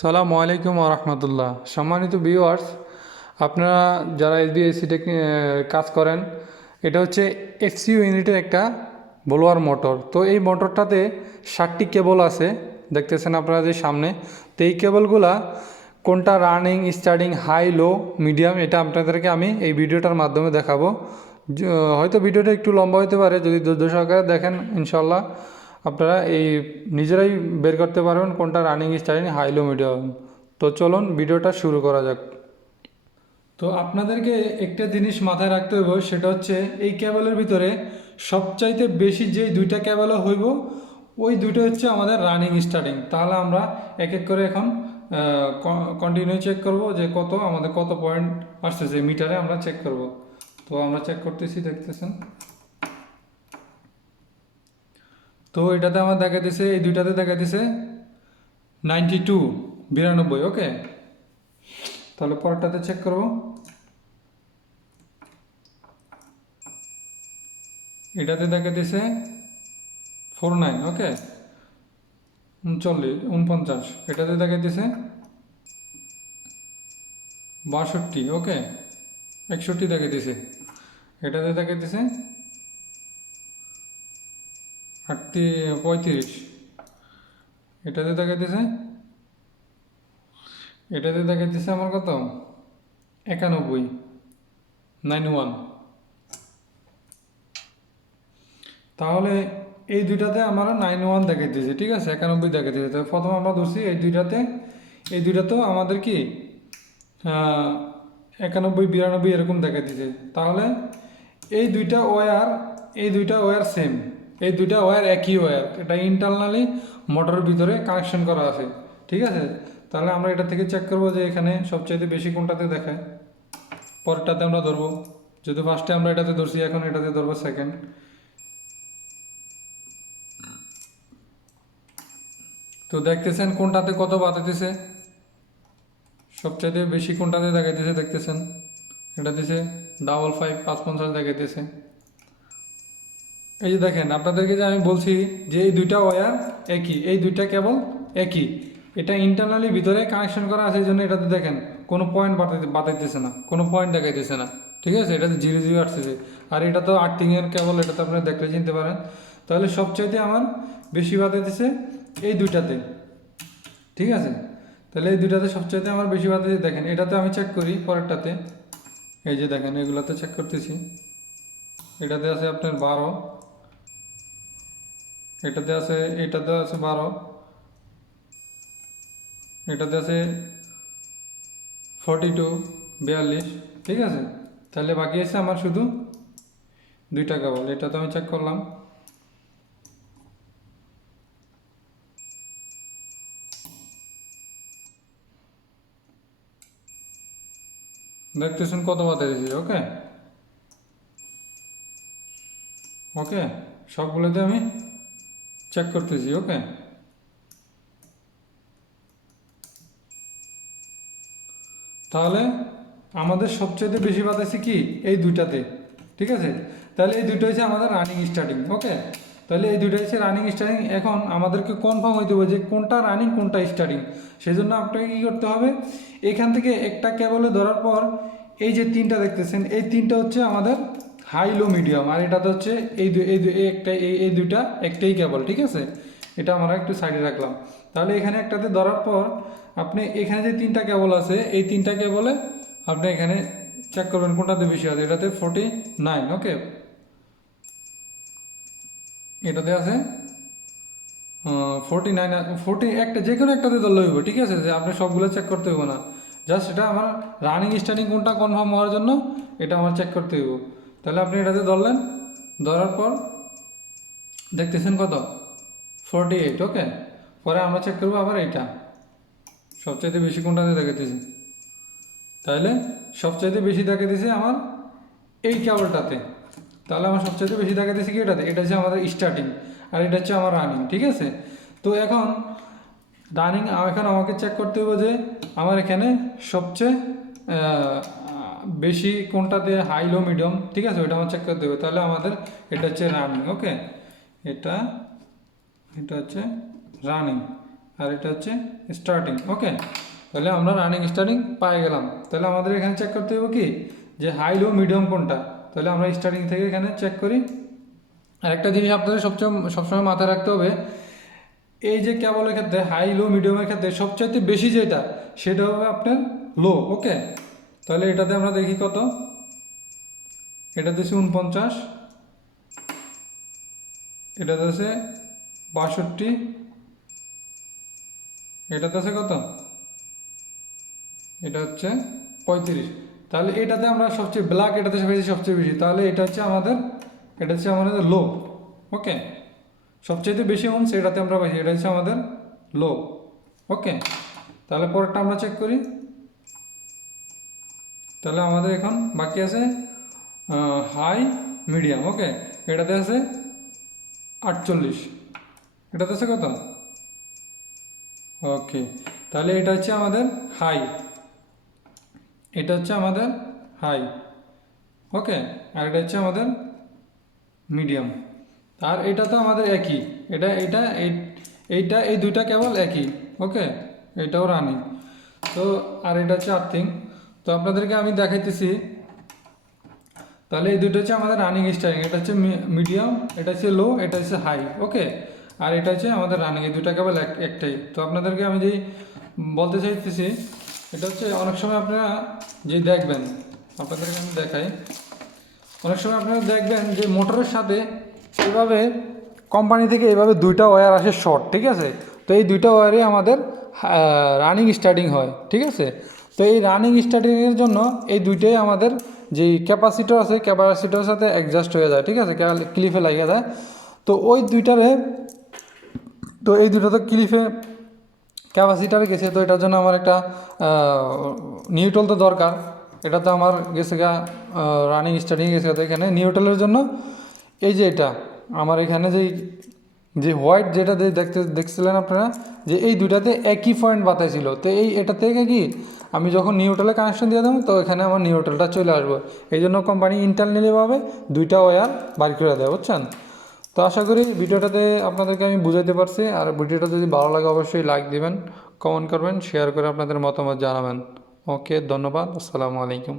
সালামু আলাইকুম রহমতুল্লাহ। সম্মানিত ভিউয়ার্স, আপনারা যারা এসবিএসসি কাজ করেন, এটা হচ্ছে এফসিউ ইউনিটের একটা ব্লোয়ার মোটর। তো এই মোটরটাতে 7টি কেবল আছে, দেখতেছেন আপনারা যে সামনে। তো এই কেবলগুলা কোনটা রানিং, স্টার্টিং, হাই, লো, মিডিয়াম, এটা আপনাদেরকে আমি এই ভিডিওটার মাধ্যমে দেখাবো। হয়তো ভিডিওটা একটু লম্বা হতে পারে, যদি ধৈর্য সহকারে দেখেন ইনশাল্লাহ আপনারা এই নিজেরাই বের করতে পারবেন কোনটা রানিং, স্টার্টিং, হাই, লো, মিডিয়াম। তো চলুন ভিডিওটা শুরু করা যাক। তো আপনাদেরকে একটা জিনিস মাথায় রাখতে হইব, সেটা হচ্ছে এই কেবলের ভিতরে সবচাইতে বেশি যে দুইটা কেবল হইব, ওই দুইটা হচ্ছে আমাদের রানিং, স্টার্টিং। তাহলে আমরা এক এক করে এখন কন্টিনিউ চেক করব যে কত পয়েন্ট আসতেছে মিটারে, আমরা চেক করব। তো আমরা চেক করতেছি, দেখতেছেন। তো এটাতে আমার দেখা দিছে, এই দুইটাতে দেখা দিছে 92, 92। ওকে, তাহলে পরেরটাতে চেক করব। এটাতে দেখা দিছে 49। ওকে, 39, 49। এটাতে দেখা দিছে 62। ওকে, 61 দেখা দিছে। এটাতে দেখা দিছে 35। এটাতে দেখা দিছে আমার কত, 91, 91। তাহলে এই দুইটাতে আমার 91 দেখাইতেছে, ঠিক আছে, 91 দেখাইতেছে। তো প্রথমে আমরা ধরছি এই দুইটাতেও আমাদের কি 91, 92 এরকম দেখাইতেছে। তাহলে এই দুইটা ওয়্যার সেম, এই দুইটা ওয়্যার একই ওয়্যার, এটা ইন্টারনালি মোটরের ভিতরে কানেকশন করা আছে, ঠিক আছে। তাহলে আমরা এটা থেকে চেক করবো যে এখানে সবচাইতে বেশি কোনটাতে দেখায়। পরেরটাতে আমরা ধরবো, যদি ফার্স্টে আমরা এটাতে ধরছি, এখন এটাতে ধরবো সেকেন্ড। তো দেখতেছেন কোনটাতে কত বাতাইতেছে, সবচাইতে বেশি কোনটাতে দেখাইতেছে, দেখতেছেন। এটা দিছে 55, 55 দেখাইতেছে। এই যে দেখেন, আপনাদেরকে যে আমি বলছি যে এই দুইটা ওয়্যার একই, এই দুইটা কেবল একই, এটা ইন্টারনালি ভিতরে কানেকশন করা আছে, এই জন্য এটাতে দেখেন কোনো পয়েন্ট বাতাইতেছে না, কোনো পয়েন্ট দেখাইতেছে না, ঠিক আছে। এটাতে 0 আসতেছে। আর এটা তো আর্থিংয়ের কেবল, এটা তো আপনি দেখলে চিনতে পারেন। তাহলে সবচাইতে আমার বেশি বাতাইতেছে এই দুইটাতে, ঠিক আছে। তাহলে এই দুইটাতে সবচাইতে আমার বেশি বাতাইতেছে। দেখেন এটাতে আমি চেক করি, পরেরটাতে এই যে দেখেন, এগুলাতে চেক করতেছি। এটাতে আছে আপনার 12, এটাতে আছে 12, এটাতে আছে 42, 42, ঠিক আছে। তাহলে বাকি আছে আমার শুধু দুইটা কেবল। এটা তো আমি চেক করলাম। দেখতেছেন কত বাতাস দিয়েছি। ওকে, ওকে, সবগুলোতে আমি চেক করতেছি। ওকে, তাহলে আমাদের সবচেয়ে বেশি বাতাসি কি এই দুইটাতে, ঠিক আছে। তাহলে এই দুইটা হচ্ছে আমাদের রানিং, স্টার্টিং। ওকে, তাহলে এই দুইটা হচ্ছে রানিং, স্টার্টিং। এখন আমাদেরকে কনফার্ম হইতে হবে যে কোনটা রানিং, কোনটা স্টার্টিং। সেই জন্য আপনাকে কী করতে হবে, এখান থেকে একটা কেবলে ধরার পর এই যে তিনটা দেখতেছেন, এই তিনটা হচ্ছে আমাদের হাই, লো, মিডিয়াম। আর এটাতে হচ্ছে এই দুইটা একটাই কেবল, ঠিক আছে। এটা আমরা একটু সাইডে রাখলাম। তাহলে এখানে একটাতে ধরার পর আপনি এখানে যে তিনটা কেবল আছে, এই তিনটা কেবলে আপনি এখানে চেক করবেন কোনটাতে বেশি আছে। এটাতে 49। ওকে, এটাতে আছে 49, 40, একটা যে কোনো একটাতে ধরলে হইব, ঠিক আছে। যে আপনি সবগুলো চেক করতে হইব না, জাস্ট এটা আমার রানিং, স্টার্টিং কোনটা কনফার্ম হওয়ার জন্য এটা আমার চেক করতে হইব। তাহলে আপনি এটাতে ধরলেন, ধরার পর দেখতেছেন কত, 48। ওকে, পরে আমরা চেক করবো আবার এইটা সবচাইতে বেশি কোনটাতে দেখাতেছে। তাহলে সবচাইতে বেশি দেখাতেছে আমার এই কেবলটাতে। তাহলে আমার সবচাইতে বেশি দেখাতেছে কি এটাতে, এটা হচ্ছে আমাদের স্টার্টিং, আর এটা হচ্ছে আমার রানিং, ঠিক আছে। তো এখন রানিং, এখন আমাকে চেক করতে হবে যে আমার এখানে সবচেয়ে বেশি কোনটাতে, হাই, লো, মিডিয়াম, ঠিক আছে, ওইটা আমার চেক করতে হবে। তাহলে আমাদের এটা হচ্ছে রানিং। ওকে, এটা এটা হচ্ছে রানিং। আর এটা হচ্ছে স্টার্টিং। ওকে, তাহলে আমরা রানিং স্টার্টিং পাই গেলাম। তাহলে আমাদের এখানে চেক করতে হবে কি যে হাই লো মিডিয়াম কোনটা। তাহলে আমরা স্টার্টিং থেকে এখানে চেক করি। আর একটা জিনিস আপনাদের সবসময় মাথায় রাখতে হবে, এই যে কেবলের ক্ষেত্রে হাই লো মিডিয়ামের ক্ষেত্রে সবচাইতে বেশি যেটা সেটা হবে আপনার লো। ওকে, তাহলে এটাতে আমরা দেখি কত, এটাতে আছে 49, এটাতে আছে 62, এটাতে আছে কত, এটা হচ্ছে 35। তাহলে এটাতে আমরা সবচেয়ে ব্ল্যাক, এটাতে সবচেয়ে বেশি, তাহলে এটা হচ্ছে আমাদের লো। ওকে, সবচেয়ে বেশি ওমস এটাতে আমরা পাইছি, এটা হচ্ছে আমাদের লো। ওকে, তাহলে পরেরটা আমরা চেক করি। তাহলে আমাদের এখন বাকি আছে হাই মিডিয়াম। ওকে, এটাতে আছে 48, এটাতে আছে কত, ওকে, তাহলে এটা হচ্ছে আমাদের হাই, এটা হচ্ছে আমাদের হাই। ওকে, আর এটা হচ্ছে আমাদের মিডিয়াম। আর এটা তো আমাদের একই, এই দুইটা কেবল একই। ওকে, এটাও রানিং। তো আর এটা হচ্ছে আর্থিং। তো আপনাদেরকে আমি দেখাইতেছি। তাহলে এই দুটো হচ্ছে আমাদের রানিং স্টারিং, এটা হচ্ছে মিডিয়াম, এটা হচ্ছে লো, এটা হচ্ছে হাই। ওকে, আর এটা হচ্ছে আমাদের রানিং, এই দুটা কেবল একটাই। তো আপনাদেরকে আমি যেই বলতে চাইতেছি, এটা হচ্ছে অনেক সময় আপনারা যে দেখবেন, আপনাদেরকে আমি দেখাই, অনেক সময় আপনারা দেখবেন যে মোটরের সাথে এভাবে কোম্পানি থেকে এভাবে দুইটা ওয়্যার আসে শর্ট, ঠিক আছে। তো এই দুইটা ওয়্যারে আমাদের রানিং স্টার্টিং হয়, ঠিক আছে। তো এই রানিং স্টার্টিংয়ের জন্য এই দুইটাই আমাদের যেই ক্যাপাসিটর আছে, ক্যাপাসিটরের সাথে অ্যাডজাস্ট হয়ে যায়, ঠিক আছে, ক্লিফে লাগিয়ে যায়। তো ওই দুইটারে, তো এই দুটো তো ক্লিফে ক্যাপাসিটারে গেছে, তো এটার জন্য আমার একটা নিউট্রাল তো দরকার। এটা তো আমার গেছে গা রানিং স্টার্টিং গেছে, তো এখানে নিউট্রালের জন্য এই যে এটা আমার এখানে যে হোয়াইট যেটা দেখছিলেন আপনারা, যে এই দুটাতে একই পয়েন্ট বাতাইছিল। তো এটা থেকে কি আমি যখন নিউট্রালে কানেকশন দিয়ে দেবো, তো এখানে আমার নিউট্রালটা চলে আসবে। এই জন্য কোম্পানি ইন্টারনালিভাবে দুইটা ওয়্যার বার করে দেয়, বুঝছেন। তো আশা করি ভিডিওটাতে আপনাদেরকে আমি বুঝাইতে পারছি। আর ভিডিওটা যদি ভালো লাগে অবশ্যই লাইক দিবেন, কমেন্ট করবেন, শেয়ার করে আপনাদের মতামত জানাবেন। ওকে, ধন্যবাদ, আসসালামু আলাইকুম।